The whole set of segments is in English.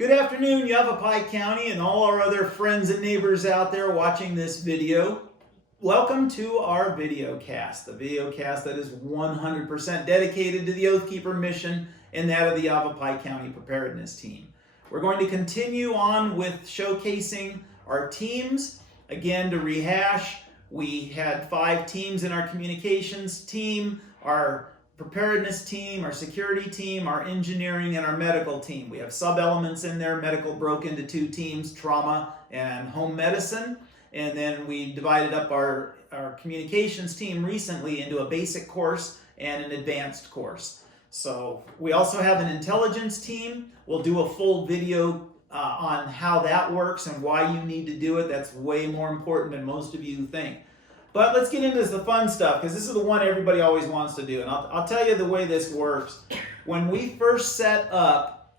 Good afternoon, Yavapai County and all our other friends and neighbors out there watching this video. Welcome to our video cast, the video cast that is 100% dedicated to the Oath Keeper mission and that of the Yavapai County Preparedness Team. We're going to continue on with showcasing our teams. Again, to rehash, we had 5 teams in our communications team, our preparedness team, our security team, our engineering, and our medical team. We have sub-elements in there. Medical broke into 2 teams, trauma and home medicine. And then we divided up our communications team recently into a basic course and an advanced course. So we also have an intelligence team. We'll do a full video on how that works and why you need to do it. That's way more important than most of you think. But let's get into the fun stuff, because this is the one everybody always wants to do. And I'll tell you the way this works. When we first set up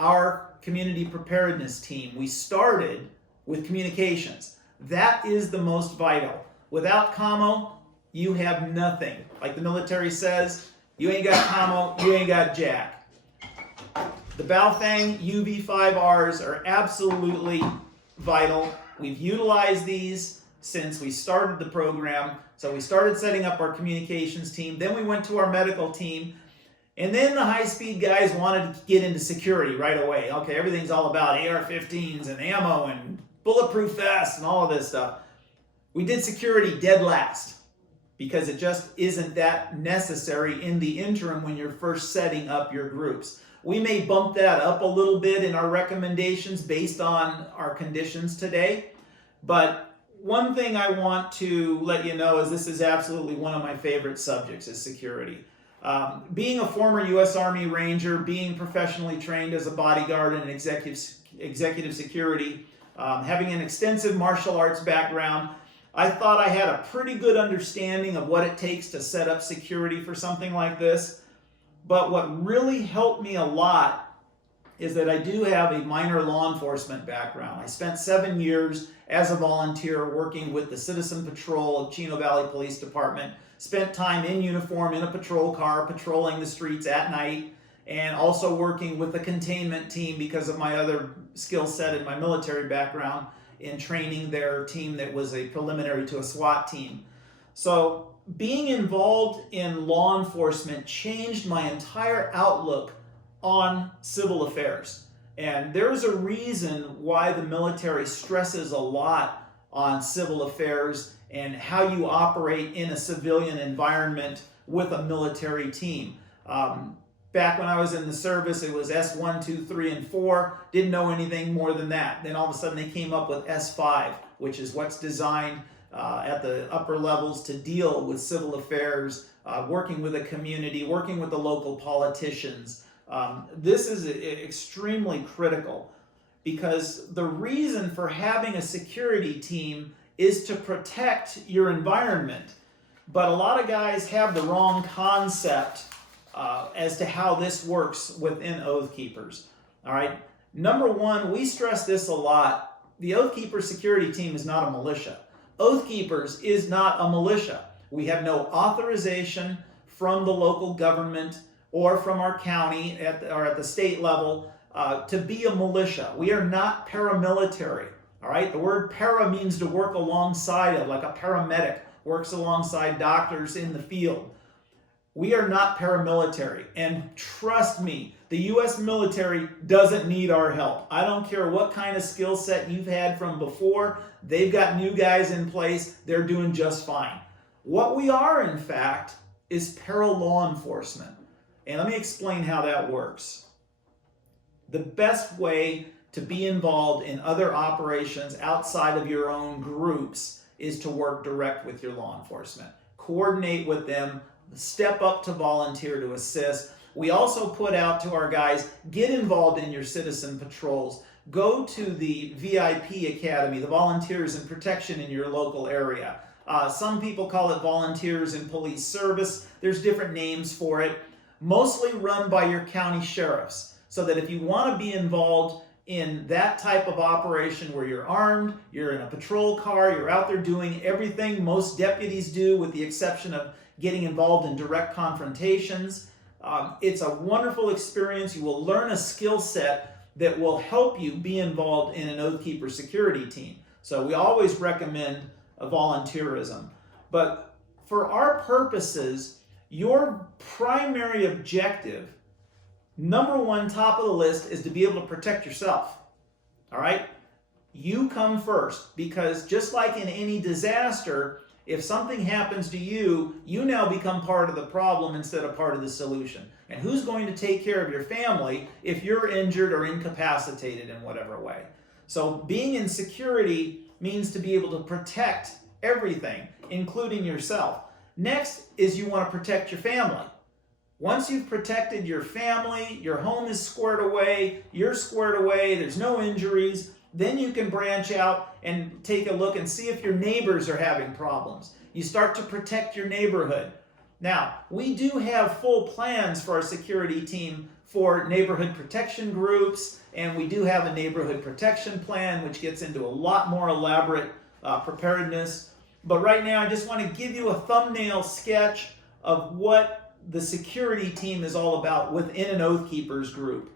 our community preparedness team, we started with communications. That is the most vital. Without commo, you have nothing. Like the military says, you ain't got commo, you ain't got jack. The Baofeng UV5Rs are absolutely vital. We've utilized these since we started the program. So we started setting up our communications team, then we went to our medical team, and then the high-speed guys wanted to get into security right away. Okay, everything's all about AR-15s and ammo and bulletproof vests and all of this stuff. We did security dead last because it just isn't that necessary in the interim when you're first setting up your groups. We may bump that up a little bit in our recommendations based on our conditions today, but one thing I want to let you know is this is absolutely one of my favorite subjects, is security. Being a former U.S. Army Ranger, being professionally trained as a bodyguard and executive security, having an extensive martial arts background, I thought I had a pretty good understanding of what it takes to set up security for something like this. But what really helped me a lot is that I do have a minor law enforcement background. I spent 7 years as a volunteer working with the Citizen Patrol of Chino Valley Police Department, spent time in uniform in a patrol car patrolling the streets at night, and also working with the containment team because of my other skill set and my military background in training their team that was a preliminary to a SWAT team. So being involved in law enforcement changed my entire outlook on civil affairs. And there's a reason why the military stresses a lot on civil affairs and how you operate in a civilian environment with a military team. Back when I was in the service, it was S1, 2, 3, and 4. Didn't know anything more than that. Then all of a sudden they came up with S5, which is what's designed at the upper levels to deal with civil affairs, working with a community, working with the local politicians. This is extremely critical because the reason for having a security team is to protect your environment. But a lot of guys have the wrong concept as to how this works within Oath Keepers. All right. Number one, we stress this a lot. The Oath Keepers security team is not a militia. Oath Keepers is not a militia. We have no authorization from the local government or from our county or at the state level to be a militia. We are not paramilitary. All right. The word para means to work alongside of, like a paramedic works alongside doctors in the field. We are not paramilitary, and trust me, the U.S. military doesn't need our help. I don't care what kind of skill set you've had from before. They've got new guys in place. They're doing just fine. What we are, in fact, is para-law enforcement. And let me explain how that works. The best way to be involved in other operations outside of your own groups is to work direct with your law enforcement. Coordinate with them. Step up to volunteer to assist. We also put out to our guys, get involved in your citizen patrols. Go to the VIP Academy, the Volunteers in Protection in your local area. Some people call it Volunteers in Police Service. There's different names for it. Mostly run by your county sheriffs. So that if you want to be involved in that type of operation where you're armed, you're in a patrol car, you're out there doing everything most deputies do with the exception of getting involved in direct confrontations. It's a wonderful experience. You will learn a skill set that will help you be involved in an Oath Keeper security team. So we always recommend a volunteerism. But for our purposes, your primary objective, number one, top of the list, is to be able to protect yourself. All right? You come first, because just like in any disaster, if something happens to you, you now become part of the problem instead of part of the solution. And who's going to take care of your family if you're injured or incapacitated in whatever way? So being in security means to be able to protect everything, including yourself. Next is you want to protect your family. Once you've protected your family, your home is squared away, you're squared away, there's no injuries, then you can branch out and take a look and see if your neighbors are having problems. You start to protect your neighborhood. Now, we do have full plans for our security team for neighborhood protection groups, and we do have a neighborhood protection plan, which gets into a lot more elaborate preparedness. But right now, I just want to give you a thumbnail sketch of what the security team is all about within an Oath Keepers group.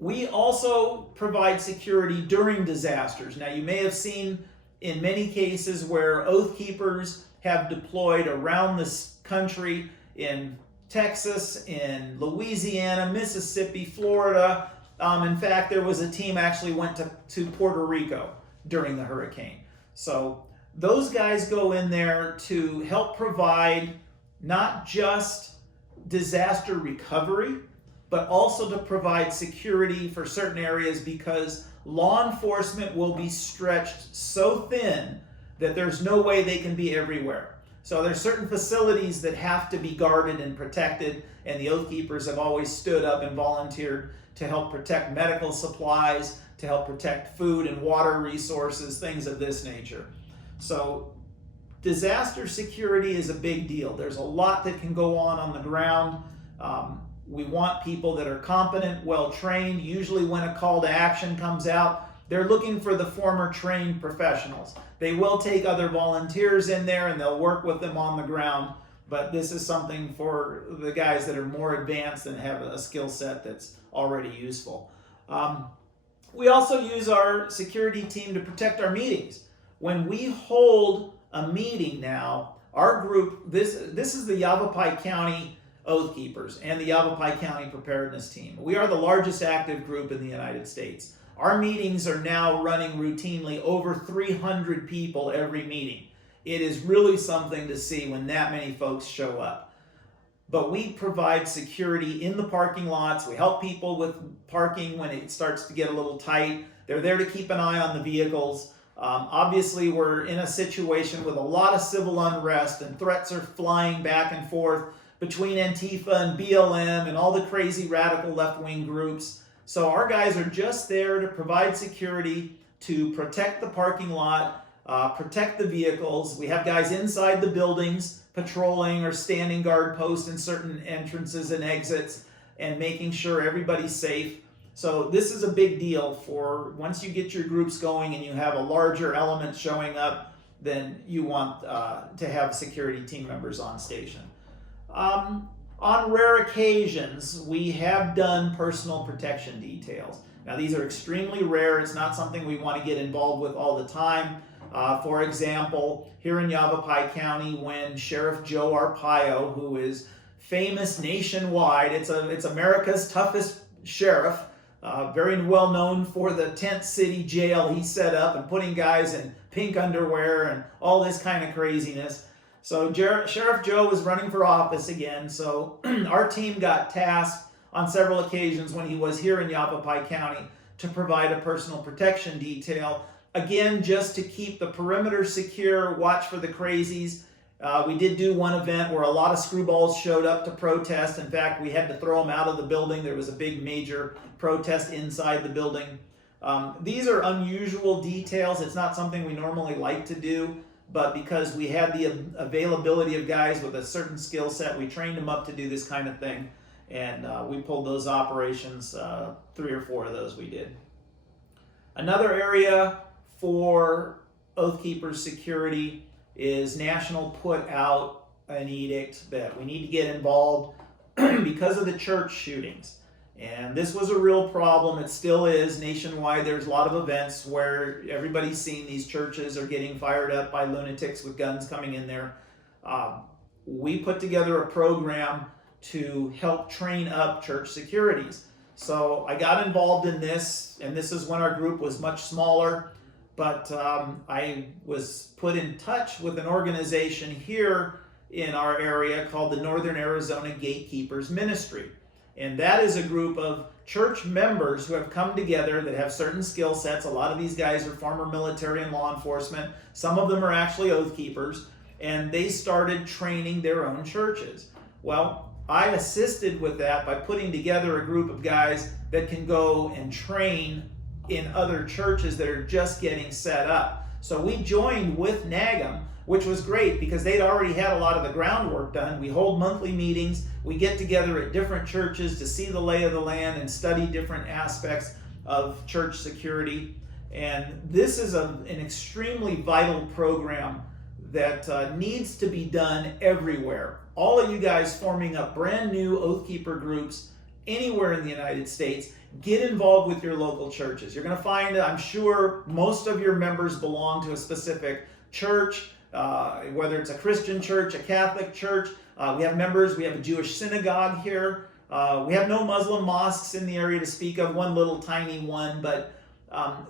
We also provide security during disasters. Now, you may have seen in many cases where Oath Keepers have deployed around this country in Texas, in Louisiana, Mississippi, Florida. In fact, there was a team actually went to Puerto Rico during the hurricane. So those guys go in there to help provide not just disaster recovery, but also to provide security for certain areas, because law enforcement will be stretched so thin that there's no way they can be everywhere. So there's certain facilities that have to be guarded and protected, and the Oath Keepers have always stood up and volunteered to help protect medical supplies, to help protect food and water resources, things of this nature. So disaster security is a big deal. There's a lot that can go on the ground. We want people that are competent, well-trained. Usually when a call to action comes out, they're looking for the former trained professionals. They will take other volunteers in there and they'll work with them on the ground, but this is something for the guys that are more advanced and have a skill set that's already useful. We also use our security team to protect our meetings. When we hold a meeting now, our group, this is the Yavapai County Oath Keepers and the Yavapai County Preparedness Team. We are the largest active group in the United States. Our meetings are now running routinely over 300 people every meeting. It is really something to see when that many folks show up. But we provide security in the parking lots. We help people with parking when it starts to get a little tight. They're there to keep an eye on the vehicles. Obviously, we're in a situation with a lot of civil unrest and threats are flying back and forth between Antifa and BLM and all the crazy radical left-wing groups. So our guys are just there to provide security, to protect the parking lot, protect the vehicles. We have guys inside the buildings patrolling or standing guard posts in certain entrances and exits and making sure everybody's safe. So this is a big deal for once you get your groups going and you have a larger element showing up, then you want to have security team members on station. On rare occasions, we have done personal protection details. Now, these are extremely rare. It's not something we want to get involved with all the time. For example, here in Yavapai County, when Sheriff Joe Arpaio, who is famous nationwide, it's America's toughest sheriff, very well known for the tent city jail he set up and putting guys in pink underwear and all this kind of craziness. So Sheriff Joe was running for office again, so our team got tasked on several occasions when he was here in Yavapai County to provide a personal protection detail. Again, just to keep the perimeter secure, watch for the crazies. We did do one event where a lot of screwballs showed up to protest. In fact, we had to throw them out of the building. There was a big major protest inside the building. These are unusual details. It's not something we normally like to do. But because we had the availability of guys with a certain skill set, we trained them up to do this kind of thing. And we pulled those operations, 3 or 4 of those we did. Another area for Oath Keepers security is National put out an edict that we need to get involved because of the church shootings. And this was a real problem. It still is nationwide. There's a lot of events where everybody's seen these churches are getting fired up by lunatics with guns coming in there. We put together a program to help train up church securities. So I got involved in this, and this is when our group was much smaller, but I was put in touch with an organization here in our area called the Northern Arizona Gatekeepers Ministry. And that is a group of church members who have come together that have certain skill sets. A lot of these guys are former military and law enforcement. Some of them are actually oath keepers, and they started training their own churches. Well, I assisted with that by putting together a group of guys that can go and train in other churches that are just getting set up. So we joined with NAGM, which was great because they'd already had a lot of the groundwork done. We hold monthly meetings. We get together at different churches to see the lay of the land and study different aspects of church security. And this is an extremely vital program that needs to be done everywhere. All of you guys forming up brand new Oath Keeper groups anywhere in the United States, get involved with your local churches. You're going to find, I'm sure, most of your members belong to a specific church, whether it's a Christian church, a Catholic church. We have members, we have a Jewish synagogue here. We have no Muslim mosques in the area to speak of, one little tiny one, but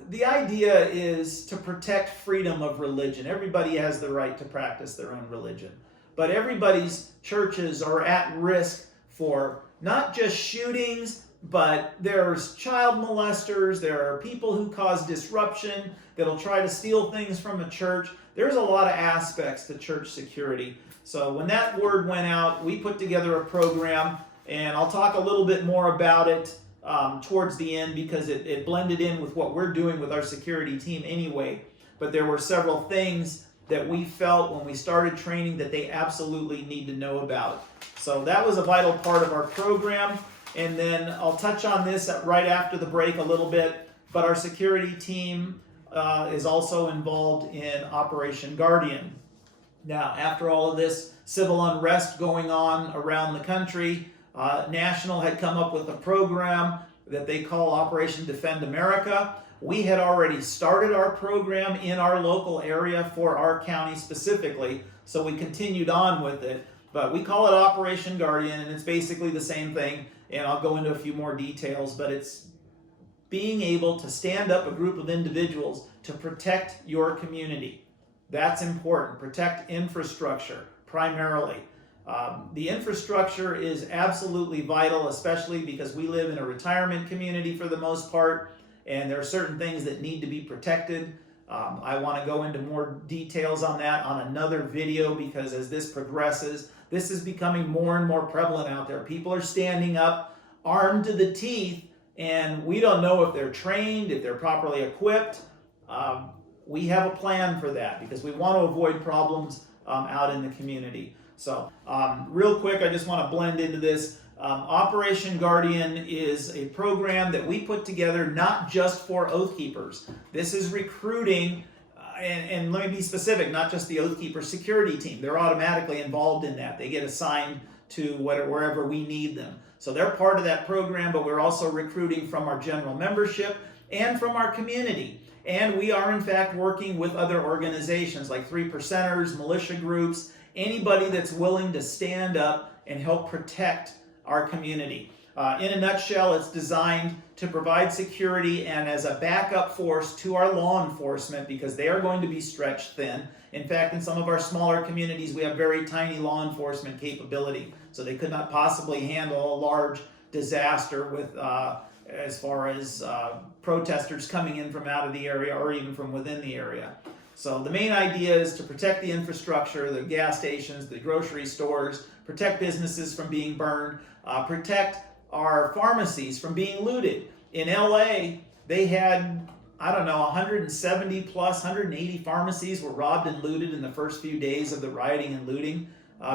the idea is to protect freedom of religion. Everybody has the right to practice their own religion, but everybody's churches are at risk for not just shootings, but there's child molesters, there are people who cause disruption that'll try to steal things from a church. There's a lot of aspects to church security. So when that word went out, we put together a program, and I'll talk a little bit more about it towards the end because it blended in with what we're doing with our security team anyway. But there were several things that we felt when we started training that they absolutely need to know about. So that was a vital part of our program. And then I'll touch on this right after the break a little bit, but our security team is also involved in Operation Guardian. Now, after all of this civil unrest going on around the country, National had come up with a program that they call Operation Defend America. We had already started our program in our local area for our county specifically, so we continued on with it. But we call it Operation Guardian, and it's basically the same thing, and I'll go into a few more details, but it's being able to stand up a group of individuals to protect your community. That's important. Protect infrastructure, primarily. The infrastructure is absolutely vital, especially because we live in a retirement community for the most part, and there are certain things that need to be protected. I want to go into more details on that on another video because as this progresses, this is becoming more and more prevalent out there. People are standing up armed to the teeth, and we don't know if they're trained, if they're properly equipped. We have a plan for that because we want to avoid problems out in the community. So real quick, I just want to blend into this. Operation Guardian is a program that we put together not just for Oath Keepers. This is recruiting, and let me be specific, not just the Oath Keeper security team. They're automatically involved in that. They get assigned to wherever we need them. So they're part of that program, but we're also recruiting from our general membership and from our community. And we are in fact working with other organizations like 3%ers, militia groups, anybody that's willing to stand up and help protect our community. In a nutshell, it's designed to provide security and as a backup force to our law enforcement because they are going to be stretched thin. In fact, in some of our smaller communities, we have very tiny law enforcement capability, so they could not possibly handle a large disaster with as far as protesters coming in from out of the area or even from within the area. So the main idea is to protect the infrastructure, the gas stations, the grocery stores, protect businesses from being burned, protect our pharmacies from being looted. In LA, they had, 170 plus, 180 pharmacies were robbed and looted in the first few days of the rioting and looting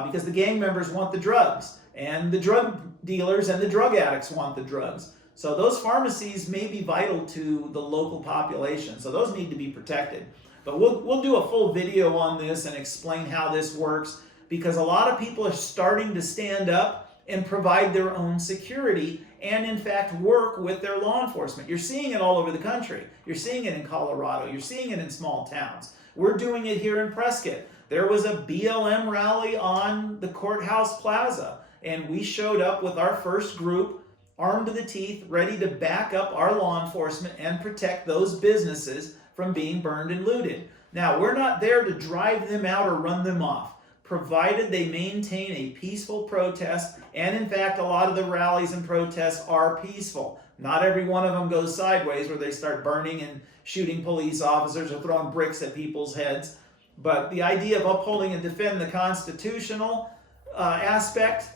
because the gang members want the drugs, and the drug dealers and the drug addicts want the drugs. So those pharmacies may be vital to the local population, so those need to be protected. But we'll do a full video on this and explain how this works because a lot of people are starting to stand up and provide their own security, and in fact work with their law enforcement. You're seeing it all over the country. You're seeing it in Colorado. You're seeing it in small towns. We're doing it here in Prescott. There was a BLM rally on the courthouse plaza, and we showed up with our first group, armed to the teeth, ready to back up our law enforcement and protect those businesses from being burned and looted. Now, we're not there to drive them out or run them off, provided they maintain a peaceful protest, and in fact, a lot of the rallies and protests are peaceful. Not every one of them goes sideways where they start burning and shooting police officers or throwing bricks at people's heads. But the idea of upholding and defend the constitutional aspect,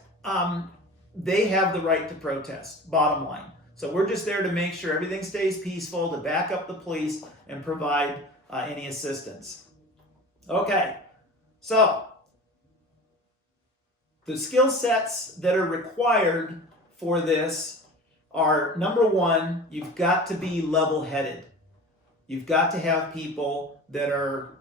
they have the right to protest, bottom line. So we're just there to make sure everything stays peaceful, to back up the police and provide any assistance. Okay, so the skill sets that are required for this are, number one, you've got to be level-headed. You've got to have people that are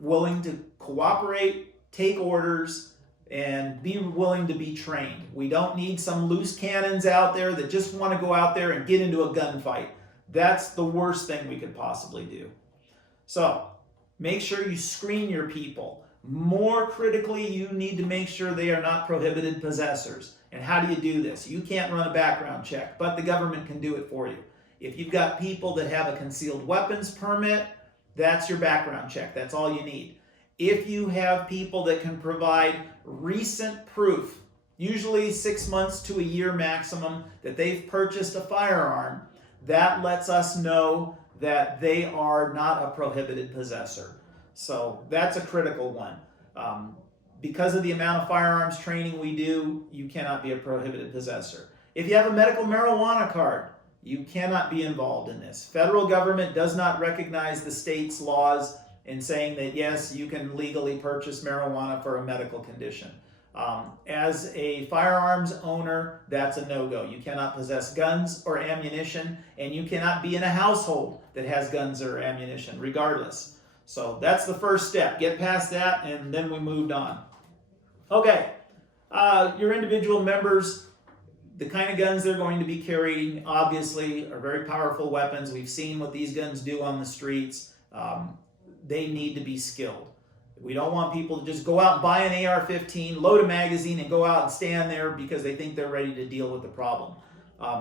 willing to cooperate, take orders, and be willing to be trained. We don't need some loose cannons out there that just want to go out there and get into a gunfight. That's the worst thing we could possibly do. So make sure you screen your people. More critically, you need to make sure they are not prohibited possessors. And how do you do this? You can't run a background check, but the government can do it for you. If you've got people that have a concealed weapons permit, that's your background check. That's all you need. If you have people that can provide recent proof, usually 6 months to a year maximum, that they've purchased a firearm, that lets us know that they are not a prohibited possessor. So that's a critical one. Because of the amount of firearms training we do, you cannot be a prohibited possessor. If you have a medical marijuana card, you cannot be involved in this. Federal government does not recognize the state's laws in saying that, yes, you can legally purchase marijuana for a medical condition. As a firearms owner, that's a no-go. You cannot possess guns or ammunition, and you cannot be in a household that has guns or ammunition, regardless. So that's the first step. Get past that, and then we moved on. Okay, your individual members, the kind of guns they're going to be carrying, obviously, are very powerful weapons. We've seen what these guns do on the streets. They need to be skilled. We don't want people to just go out and buy an AR-15, load a magazine, and go out and stand there because they think they're ready to deal with the problem.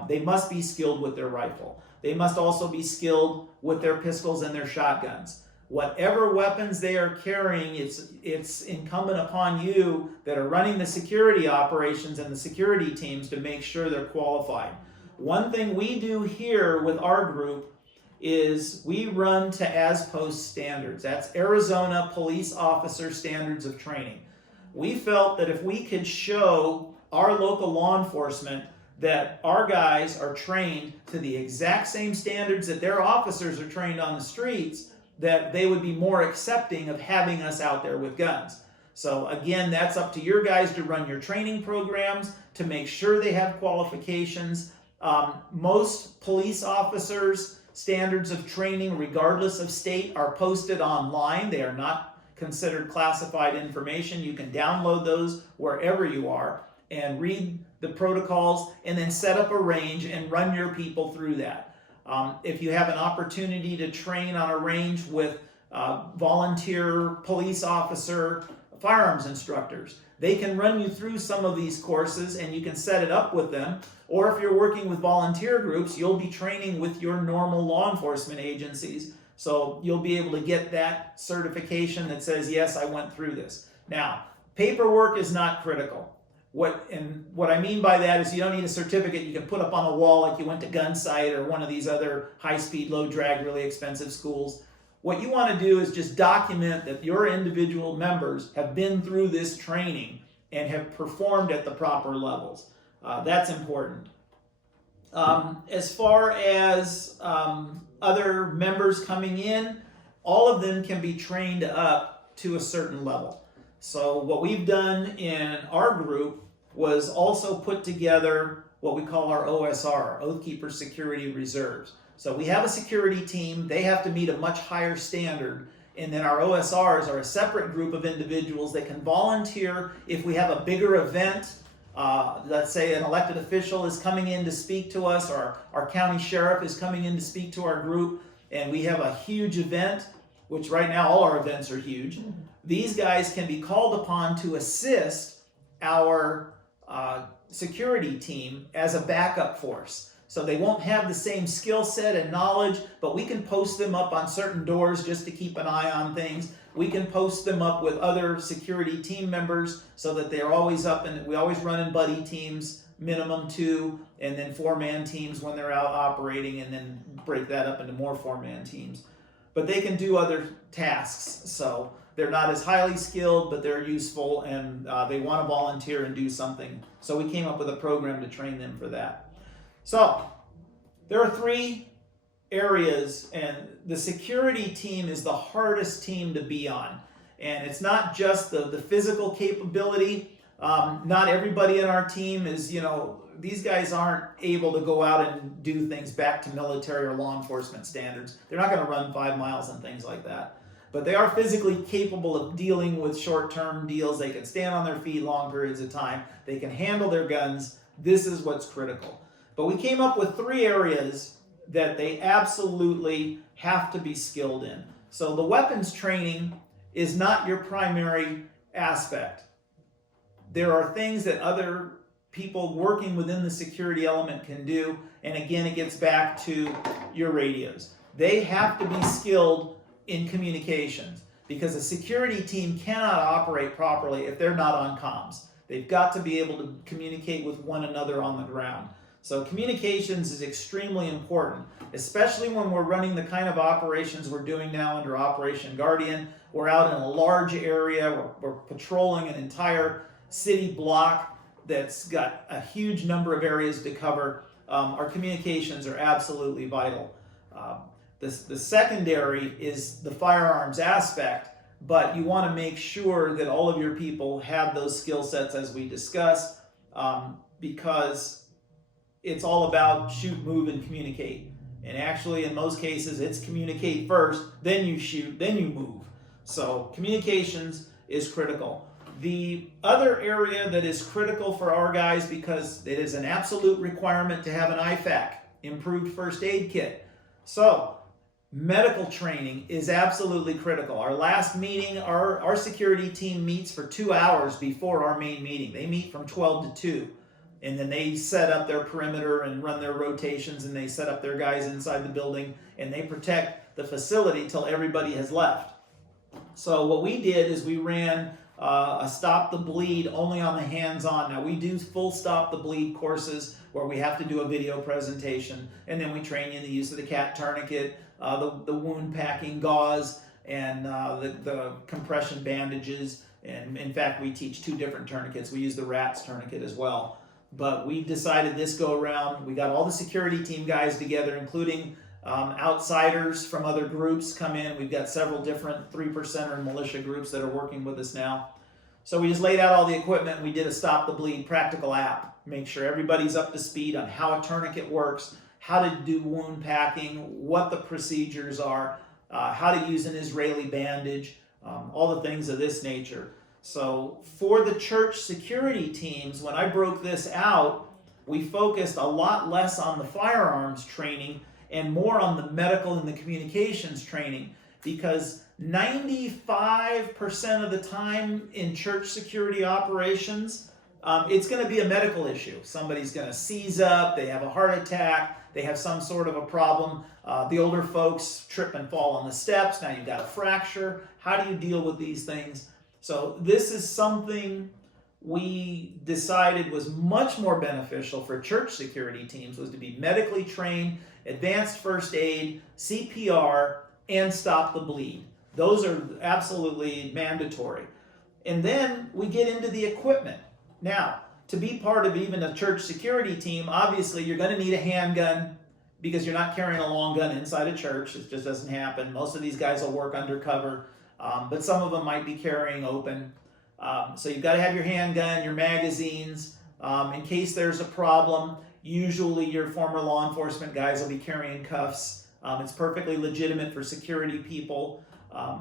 They must be skilled with their rifle. They must also be skilled with their pistols and their shotguns. Whatever weapons they are carrying, it's incumbent upon you that are running the security operations and the security teams to make sure they're qualified. One thing we do here with our group is we run to ASPOS standards. That's Arizona Police Officer Standards of Training. We felt that if we could show our local law enforcement that our guys are trained to the exact same standards that their officers are trained on the streets, that they would be more accepting of having us out there with guns. So again, that's up to your guys to run your training programs, to make sure they have qualifications. Most police officers' standards of training, regardless of state, are posted online. They are not considered classified information. You can download those wherever you are and read the protocols and then set up a range and run your people through that. If you have an opportunity to train on a range with volunteer police officer firearms instructors, they can run you through some of these courses and you can set it up with them. Or if you're working with volunteer groups, you'll be training with your normal law enforcement agencies. So you'll be able to get that certification that says, yes, I went through this. Now, paperwork is not critical. What I mean by that is you don't need a certificate you can put up on a wall like you went to Gunsight or one of these other high-speed, low-drag, really expensive schools. What you want to do is just document that your individual members have been through this training and have performed at the proper levels. That's important. As far as other members coming in, all of them can be trained up to a certain level. So what we've done in our group was also put together what we call our OSR, Oath Keepers Security Reserves. So we have a security team. They have to meet a much higher standard. And then our OSRs are a separate group of individuals that can volunteer if we have a bigger event Let's say an elected official is coming in to speak to us, or our county sheriff is coming in to speak to our group, and we have a huge event, which right now all our events are huge. These guys can be called upon to assist our security team as a backup force. So they won't have the same skill set and knowledge, but we can post them up on certain doors just to keep an eye on things. We can post them up with other security team members so that they're always up, and we always run in buddy teams, minimum 2, and then 4-man teams when they're out operating, and then break that up into more 4-man teams. But they can do other tasks, so they're not as highly skilled, but they're useful, and they want to volunteer and do something. So we came up with a program to train them for that. So there are 3 areas, and the security team is the hardest team to be on. And it's not just the physical capability. Not everybody in our team is, these guys aren't able to go out and do things back to military or law enforcement standards. They're not going to run 5 miles and things like that. But they are physically capable of dealing with short-term deals. They can stand on their feet long periods of time. They can handle their guns. This is what's critical. But we came up with 3 areas that they absolutely have to be skilled in. So the weapons training is not your primary aspect. There are things that other people working within the security element can do. And again, it gets back to your radios. They have to be skilled in communications, because a security team cannot operate properly if they're not on comms. They've got to be able to communicate with one another on the ground. So communications is extremely important, especially when we're running the kind of operations we're doing now under Operation Guardian. We're out in a large area, we're patrolling an entire city block that's got a huge number of areas to cover. Our communications are absolutely vital. The secondary is the firearms aspect, but you want to make sure that all of your people have those skill sets as we discussed, because it's all about shoot, move, and communicate. And actually, in most cases, it's communicate first, then you shoot, then you move. So communications is critical. The other area that is critical for our guys, because it is an absolute requirement to have an IFAC, improved first aid kit. So medical training is absolutely critical. Our last meeting, our security team meets for 2 hours before our main meeting. They meet from 12 to 2. And then they set up their perimeter and run their rotations, and they set up their guys inside the building, and they protect the facility till everybody has left. So what we did is we ran a Stop the Bleed only on the hands-on. Now we do full Stop the Bleed courses where we have to do a video presentation, and then we train you in the use of the cat tourniquet, the wound packing gauze, and the compression bandages. And in fact, we teach 2 different tourniquets. We use the RATS tourniquet as well. But we decided this go around, we got all the security team guys together, including outsiders from other groups come in. We've got several different 3%er and militia groups that are working with us now. So we just laid out all the equipment. We did a Stop the Bleed practical app. Make sure everybody's up to speed on how a tourniquet works, how to do wound packing, what the procedures are, how to use an Israeli bandage, all the things of this nature. So for the church security teams, when I broke this out, we focused a lot less on the firearms training and more on the medical and the communications training, because 95% of the time in church security operations, it's going to be a medical issue. Somebody's going to seize up, they have a heart attack, they have some sort of a problem. The older folks trip and fall on the steps. Now you've got a fracture. How do you deal with these things? So this is something we decided was much more beneficial for church security teams, was to be medically trained, advanced first aid, CPR, and Stop the Bleed. Those are absolutely mandatory. And then we get into the equipment. Now, to be part of even a church security team, obviously you're going to need a handgun, because you're not carrying a long gun inside a church. It just doesn't happen. Most of these guys will work undercover. But some of them might be carrying open. So you've got to have your handgun, your magazines, in case there's a problem. Usually your former law enforcement guys will be carrying cuffs. It's perfectly legitimate for security people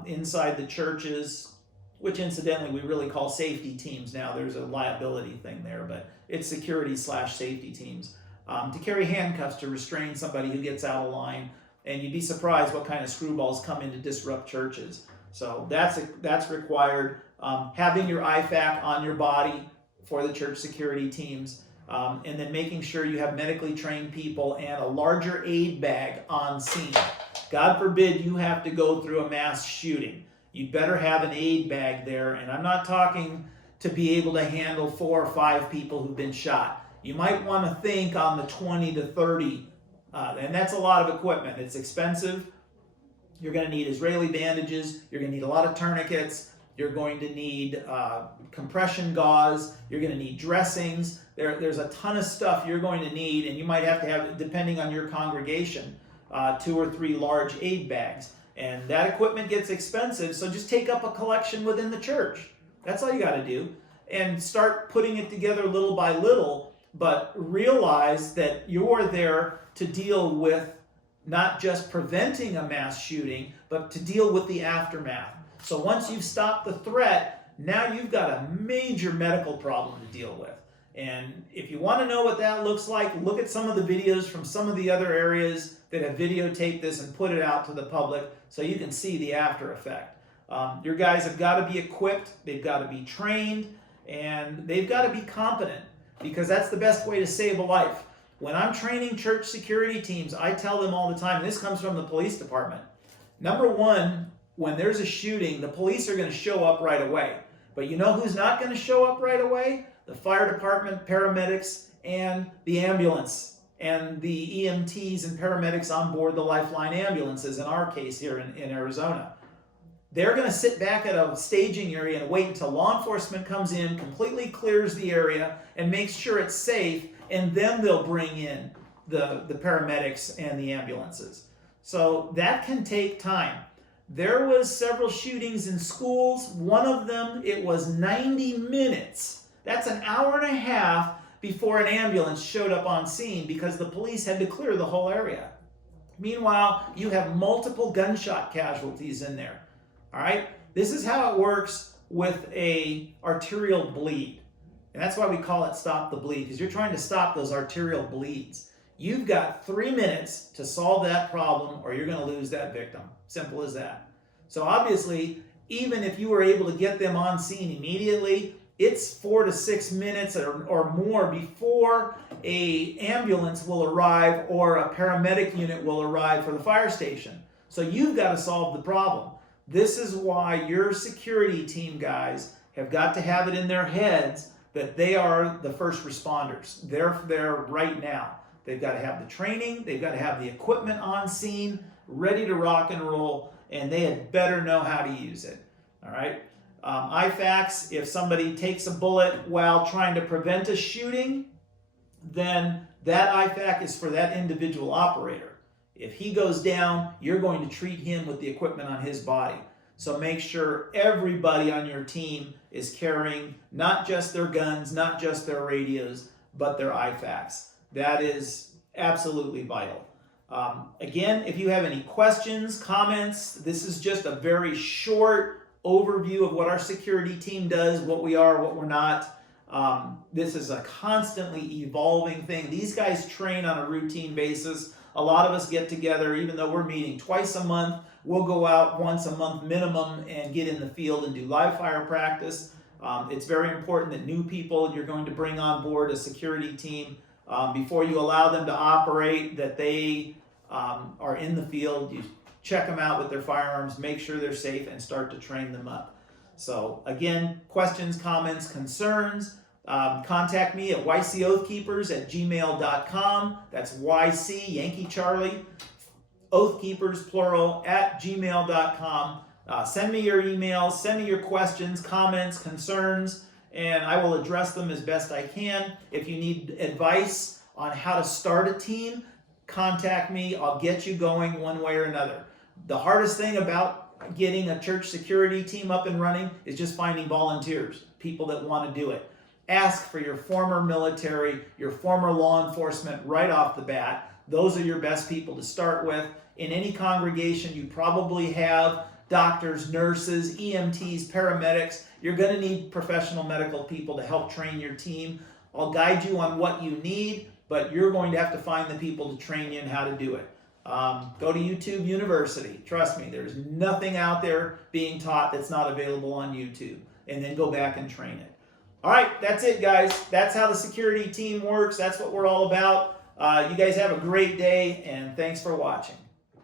inside the churches. which incidentally we really call safety teams now. There's a liability thing there, but it's security/safety teams, to carry handcuffs to restrain somebody who gets out of line. And you'd be surprised what kind of screwballs come in to disrupt churches. So that's required. Having your IFAC on your body for the church security teams, and then making sure you have medically trained people and a larger aid bag on scene. God forbid you have to go through a mass shooting. You'd better have an aid bag there, and I'm not talking to be able to handle 4 or 5 people who've been shot. You might want to think on the 20 to 30, and that's a lot of equipment. It's expensive. You're going to need Israeli bandages. You're going to need a lot of tourniquets. You're going to need compression gauze. You're going to need dressings. There's a ton of stuff you're going to need, and you might have to have, depending on your congregation, 2 or 3 large aid bags. And that equipment gets expensive, so just take up a collection within the church. That's all you got to do. And start putting it together little by little, but realize that you're there to deal with not just preventing a mass shooting, but to deal with the aftermath. So once you've stopped the threat, now you've got a major medical problem to deal with. And if you want to know what that looks like, look at some of the videos from some of the other areas that have videotaped this and put it out to the public so you can see the after effect. Your guys have got to be equipped, they've got to be trained, and they've got to be competent, because that's the best way to save a life. When I'm training church security teams, I tell them all the time, this comes from the police department. Number one, when there's a shooting, the police are going to show up right away. But you know who's not going to show up right away? The fire department, paramedics, and the ambulance, and the EMTs and paramedics on board the Lifeline ambulances, in our case here in Arizona. They're going to sit back at a staging area and wait until law enforcement comes in, completely clears the area, and makes sure it's safe, and then they'll bring in the paramedics and the ambulances. So that can take time. There was several shootings in schools. One of them, it was 90 minutes. That's an hour and a half before an ambulance showed up on scene because the police had to clear the whole area. Meanwhile, you have multiple gunshot casualties in there. All right? This is how it works with a arterial bleed. And that's why we call it stop the bleed, because you're trying to stop those arterial bleeds. You've got 3 minutes to solve that problem or you're going to lose that victim. Simple as that. So obviously, even if you were able to get them on scene immediately, it's 4 to 6 minutes or more before an ambulance will arrive or a paramedic unit will arrive for the fire station. So you've got to solve the problem. This is why your security team guys have got to have it in their heads that they are the first responders. They're there right now. They've got to have the training, they've got to have the equipment on scene, ready to rock and roll, and they had better know how to use it. All right? IFACs, if somebody takes a bullet while trying to prevent a shooting, then that IFAC is for that individual operator. If he goes down, you're going to treat him with the equipment on his body. So make sure everybody on your team is carrying not just their guns, not just their radios, but their IFACs. That is absolutely vital. Again, if you have any questions, comments, this is just a very short overview of what our security team does, what we are, what we're not. This is a constantly evolving thing. These guys train on a routine basis. A lot of us get together, even though we're meeting twice a month, we'll go out once a month minimum and get in the field and do live fire practice. It's very important that new people you're going to bring on board a security team before you allow them to operate, that they are in the field. You check them out with their firearms, make sure they're safe, and start to train them up. So again, questions, comments, concerns, contact me at ycoathkeepers@gmail.com. That's YC, Yankee Charlie, Oathkeepers, plural, @gmail.com. Send me your emails, send me your questions, comments, concerns, and I will address them as best I can. If you need advice on how to start a team, contact me. I'll get you going one way or another. The hardest thing about getting a church security team up and running is just finding volunteers, people that want to do it. Ask for your former military, your former law enforcement right off the bat. Those are your best people to start with. In any congregation, you probably have doctors, nurses, EMTs, paramedics. You're going to need professional medical people to help train your team. I'll guide you on what you need, but you're going to have to find the people to train you and how to do it. Go to YouTube University. Trust me, there's nothing out there being taught that's not available on YouTube. And then go back and train it. All right, that's it, guys. That's how the security team works. That's what we're all about. You guys have a great day, and thanks for watching.